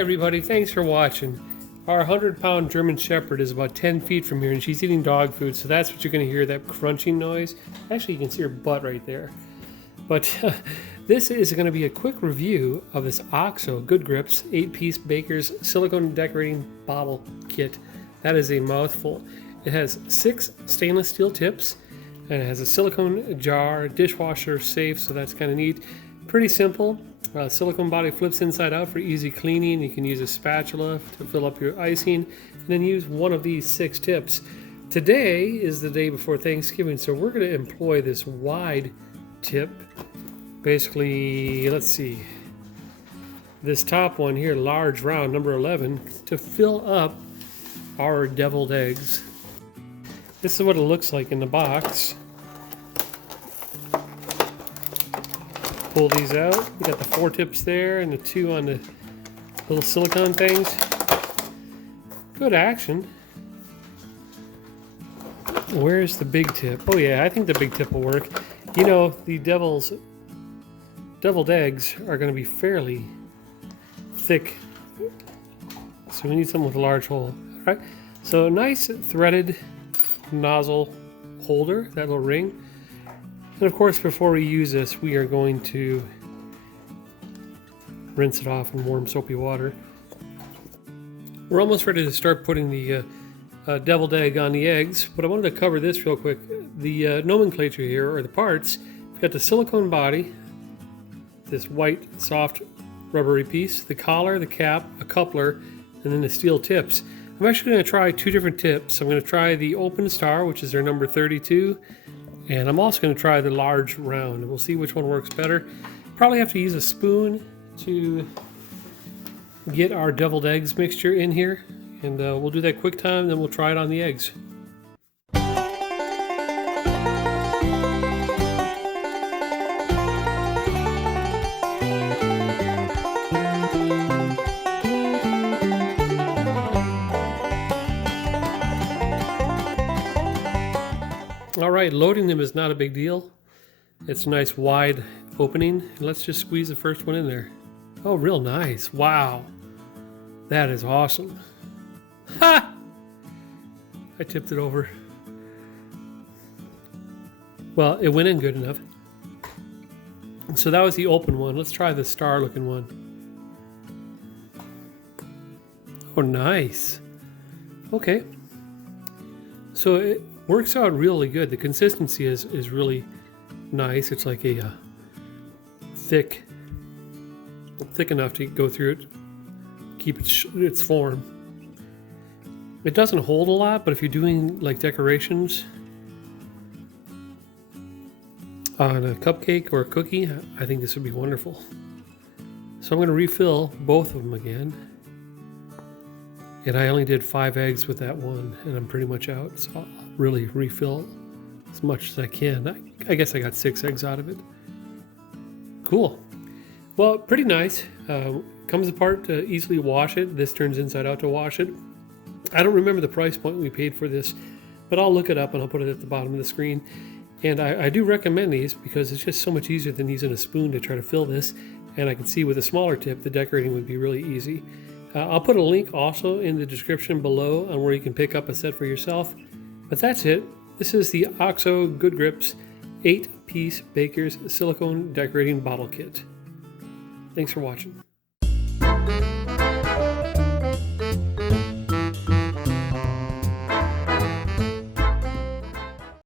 everybody, thanks for watching. Our 100-pound German Shepherd is about 10 feet from here and she's eating dog food, so that's what you're going to hear, that crunching noise. Actually, you can see her butt right there. But this is going to be a quick review of this OXO Good Grips 8-piece Baker's silicone decorating bottle kit. That is a mouthful. It has 6 stainless steel tips and it has a silicone jar, dishwasher safe, so that's kind of neat. Pretty simple. Silicone body flips inside out for easy cleaning. You can use a spatula to fill up your icing and then use one of these 6 tips. Today is the day before Thanksgiving, so we're going to employ this wide tip. Basically, let's see, this top one here, large round, number 11, to fill up our deviled eggs. This is what it looks like in the box. Pull these out. You got the 4 tips there and the 2 on the little silicone things. Good action. Where's the big tip? Oh yeah, I think the big tip will work. You know, the deviled eggs are going to be fairly thick, so we need something with a large hole. All right, so a nice threaded nozzle holder, that little ring. And of course, before we use this, we are going to rinse it off in warm soapy water. We're almost ready to start putting the deviled egg on the eggs, but I wanted to cover this real quick. The nomenclature here, or the parts, we've got the silicone body, this white soft rubbery piece, the collar, the cap, a coupler, and then the steel tips. I'm actually going to try 2 different tips. I'm going to try the open star, which is their number 32, and I'm also going to try the large round. We'll see which one works better. Probably have to use a spoon to get our deviled eggs mixture in here, and we'll do that quick time, then we'll try it on the eggs. All right, loading them is not a big deal. It's a nice wide opening. And let's just squeeze the first one in there. Oh, real nice. Wow. That is awesome. Ha! I tipped it over. Well, it went in good enough. So that was the open one. Let's try the star looking one. Oh, nice. Okay. So it works out really good. The consistency is really nice. It's like a thick enough to go through it, keep its form. It doesn't hold a lot, but if you're doing like decorations on a cupcake or a cookie, I think this would be wonderful. So I'm going to refill both of them again. And I only did 5 eggs with that one, and I'm pretty much out. So I'll really refill as much as I can. I guess I got 6 eggs out of it. Cool. Well, pretty nice. Comes apart to easily wash it. This turns inside out to wash it. I don't remember the price point we paid for this, but I'll look it up and I'll put it at the bottom of the screen. And I do recommend these because it's just so much easier than using a spoon to try to fill this. And I can see with a smaller tip, the decorating would be really easy. I'll put a link also in the description below on where you can pick up a set for yourself. But that's it. This is the OXO Good Grips 8-piece Baker's silicone decorating bottle kit. Thanks for watching.